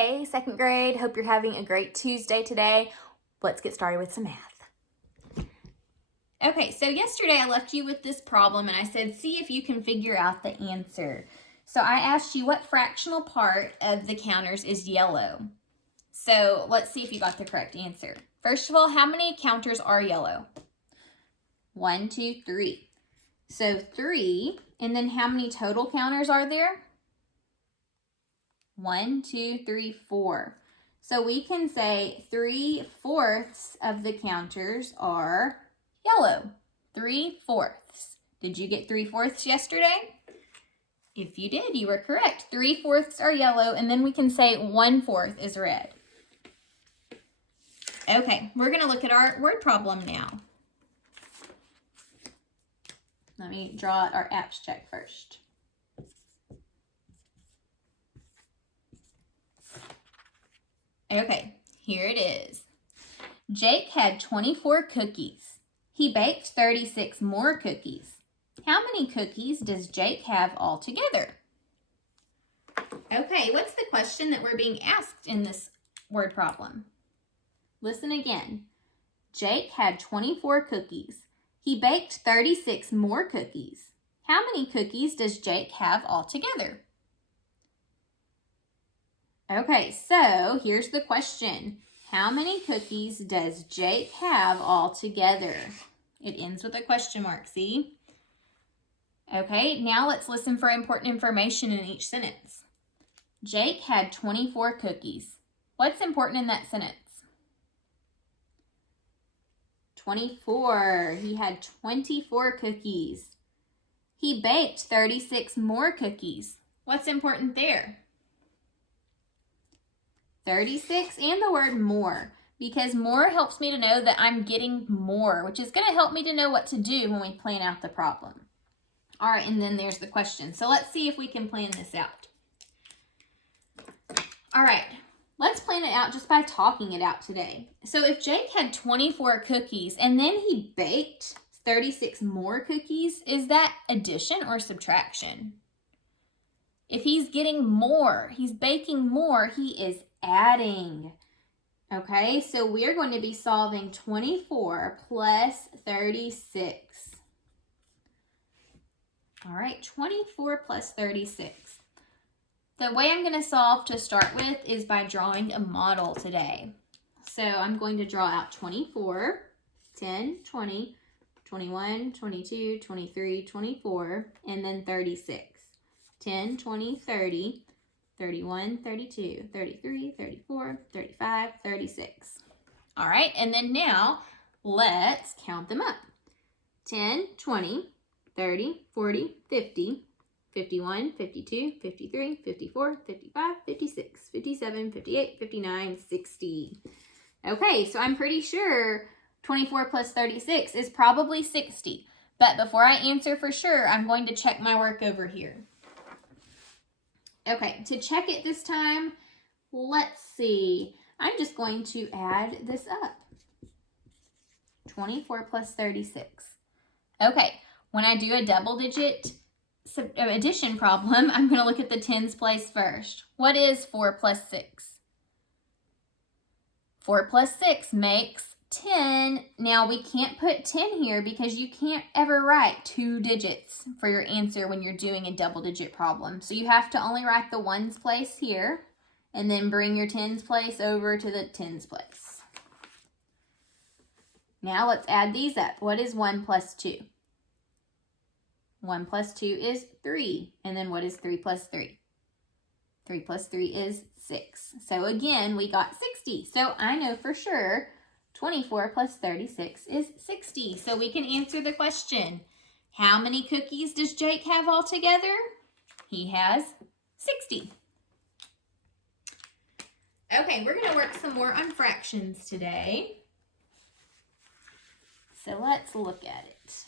Hey, second grade. Hope you're having a great Tuesday today. Let's get started with some math. Okay, so yesterday I left you with this problem and I said, see if you can figure out the answer. So I asked you what fractional part of the counters is yellow. So let's see if you got the correct answer. First of all, how many counters are yellow? 1, 2, 3. So 3, and then how many total counters are there? 1, 2, 3, 4. So we can say 3/4 of the counters are yellow. 3/4. Did you get 3/4 yesterday? If you did, you were correct. 3/4 are yellow, and then we can say 1/4 is red. Okay, we're going to look at our word problem now. Let me draw our apps check first. Okay, here it is. Jake had 24 cookies. He baked 36 more cookies. How many cookies does Jake have altogether? Okay, what's the question that we're being asked in this word problem? Listen again. Jake had 24 cookies. He baked 36 more cookies. How many cookies does Jake have altogether? Okay, so here's the question. How many cookies does Jake have altogether? It ends with a question mark, see? Okay, now let's listen for important information in each sentence. Jake had 24 cookies. What's important in that sentence? 24. He had 24 cookies. He baked 36 more cookies. What's important there? 36 and the word more, because more helps me to know that I'm getting more, which is going to help me to know what to do when we plan out the problem. All right, and then there's the question. So let's see if we can plan this out. All right, let's plan it out just by talking it out today. So if Jake had 24 cookies and then he baked 36 more cookies, is that addition or subtraction? If he's getting more, he's baking more, he is adding. Okay, so we're going to be solving 24 plus 36. All right, 24 plus 36. The way I'm going to solve to start with is by drawing a model today. So I'm going to draw out 24, 10, 20, 21, 22, 23, 24, and then 36. 10, 20, 30, 31, 32, 33, 34, 35, 36. All right, and then now let's count them up. 10, 20, 30, 40, 50, 51, 52, 53, 54, 55, 56, 57, 58, 59, 60. Okay, so I'm pretty sure 24 plus 36 is probably 60. But before I answer for sure, I'm going to check my work over here. Okay, to check it this time, let's see. I'm just going to add this up. 24 plus 36. Okay, when I do a double-digit addition problem, I'm going to look at the tens place first. What is 4 plus 6? 4 plus 6 makes 10. Now, we can't put 10 here because you can't ever write 2 digits for your answer when you're doing a double-digit problem. So you have to only write the ones place here and then bring your tens place over to the tens place. Now, let's add these up. What is 1 plus 2? 1 plus 2 is 3. And then what is 3 plus 3? 3 plus 3 is 6. So again, we got 60. So I know for sure 24 plus 36 is 60. So we can answer the question. How many cookies does Jake have altogether? He has 60. Okay, we're going to work some more on fractions today. So let's look at it.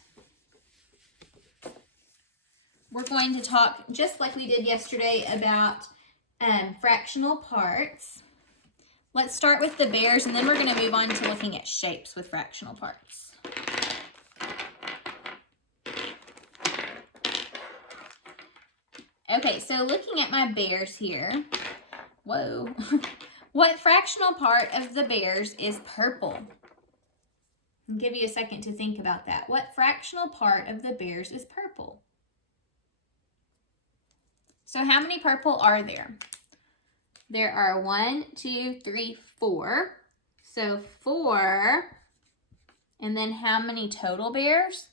We're going to talk, just like we did yesterday, about fractional parts. Let's start with the bears, and then we're going to move on to looking at shapes with fractional parts. Okay, so looking at my bears here, Whoa. What fractional part of the bears is purple? I'll give you a second to think about that. What fractional part of the bears is purple? So how many purple are there? There are 1, 2, 3, 4. So 4. And then how many total bears?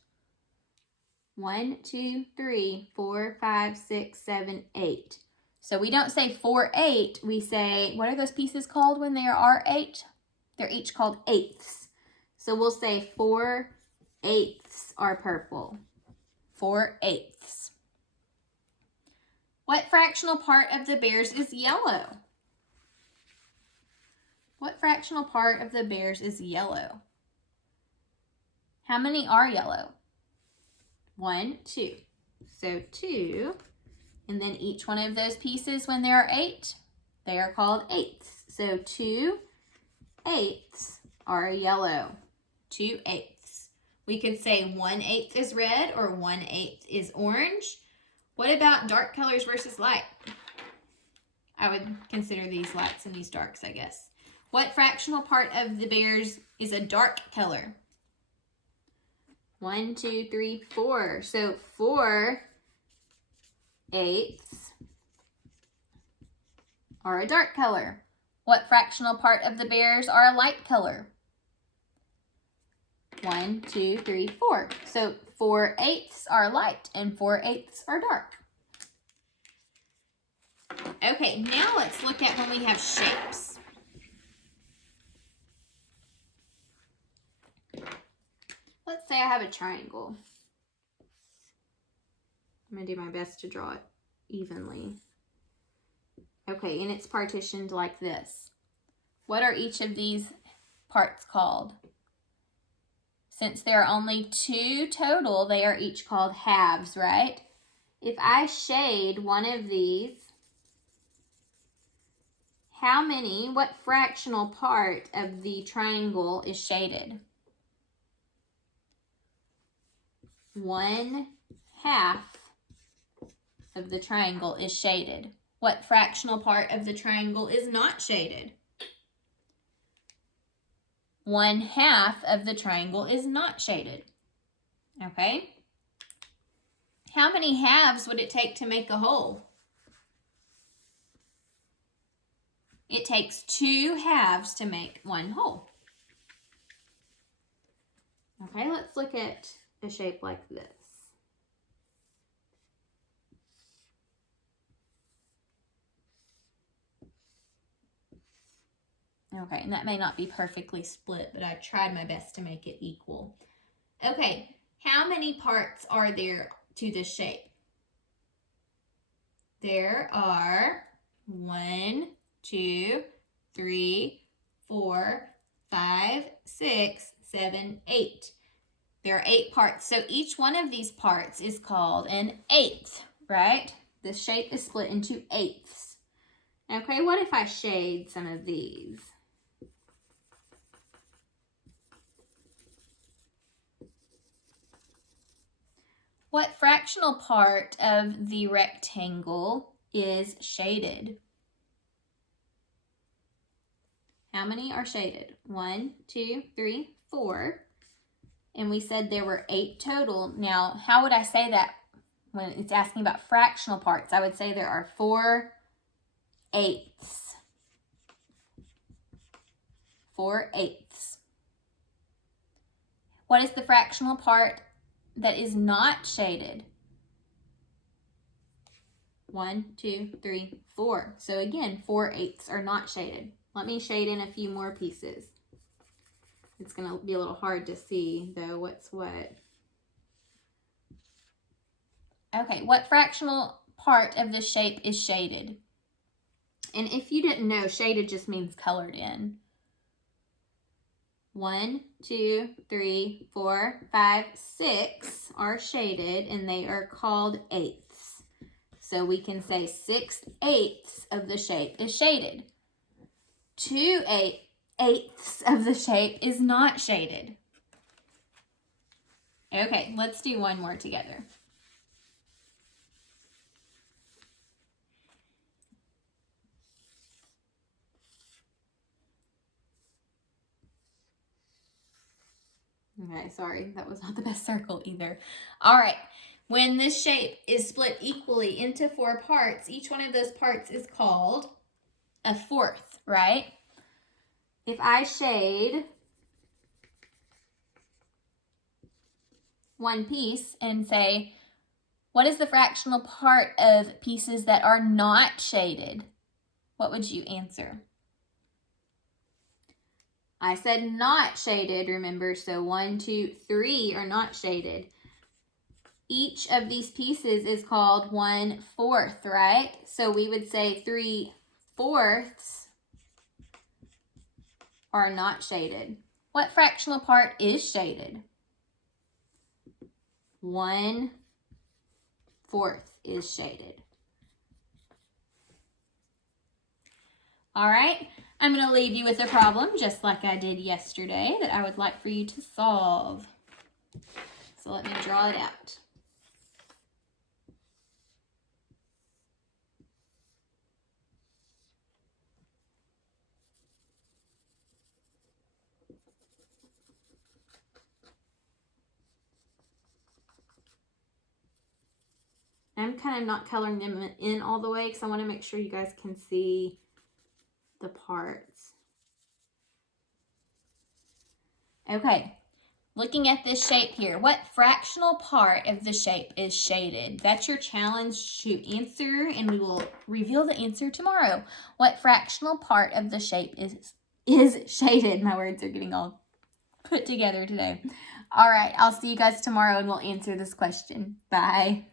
1, 2, 3, 4, 5, 6, 7, 8. So we don't say 4, 8. We say, what are those pieces called when there are 8? They're each called eighths. So we'll say 4 eighths are purple. 4 eighths. What fractional part of the bears is yellow? What fractional part of the bears is yellow? How many are yellow? 1, 2. So 2. And then each one of those pieces, when there are 8, they are called eighths. So 2 eighths are yellow. 2 eighths. We could say 1/8 is red or 1/8 is orange. What about dark colors versus light? I would consider these lights and these darks, I guess. What fractional part of the bears is a dark color? 1, 2, 3, 4. So 4 eighths are a dark color. What fractional part of the bears are a light color? 1, 2, 3, 4. So 4 eighths are light and 4 eighths are dark. Okay, now let's look at when we have shapes. Let's say I have a triangle. I'm going to do my best to draw it evenly. Okay, and it's partitioned like this. What are each of these parts called? Since there are only 2 total, they are each called halves, right? If I shade one of these, what fractional part of the triangle is shaded? 1/2 of the triangle is shaded. What fractional part of the triangle is not shaded? 1/2 of the triangle is not shaded. Okay? How many halves would it take to make a whole? It takes 2 halves to make one whole. Okay, let's look at a shape like this. Okay, and that may not be perfectly split, but I tried my best to make it equal. Okay, how many parts are there to this shape? There are 1, 2, 3, 4, 5, 6, 7, 8. There are 8 parts, so each one of these parts is called an eighth, right? The shape is split into eighths. Okay, what if I shade some of these? What fractional part of the rectangle is shaded? How many are shaded? 1, 2, 3, 4. And we said there were 8 total. Now, how would I say that when it's asking about fractional parts? I would say there are 4 eighths. 4 eighths. What is the fractional part that is not shaded? 1, 2, 3, 4. So again, 4 eighths are not shaded. Let me shade in a few more pieces. It's going to be a little hard to see, though, what's what. Okay, what fractional part of the shape is shaded? And if you didn't know, shaded just means colored in. 1, 2, 3, 4, 5, 6 are shaded, and they are called eighths. So we can say 6 eighths of the shape is shaded. 2 eighths of the shape is not shaded. Okay, let's do one more together. Okay, sorry, that was not the best circle either. All right, when this shape is split equally into 4 parts, each one of those parts is called a fourth, right? If I shade one piece and say, what is the fractional part of pieces that are not shaded? What would you answer? I said not shaded, remember, so 1, 2, 3 are not shaded. Each of these pieces is called 1/4, right? So we would say 3/4 are not shaded. What fractional part is shaded? 1/4 is shaded. All right, I'm going to leave you with a problem just like I did yesterday that I would like for you to solve. So let me draw it out. I'm kind of not coloring them in all the way because I want to make sure you guys can see the parts. Okay, looking at this shape here, what fractional part of the shape is shaded? That's your challenge to answer, and we will reveal the answer tomorrow. What fractional part of the shape is shaded? My words are getting all put together today. All right, I'll see you guys tomorrow and we'll answer this question. Bye.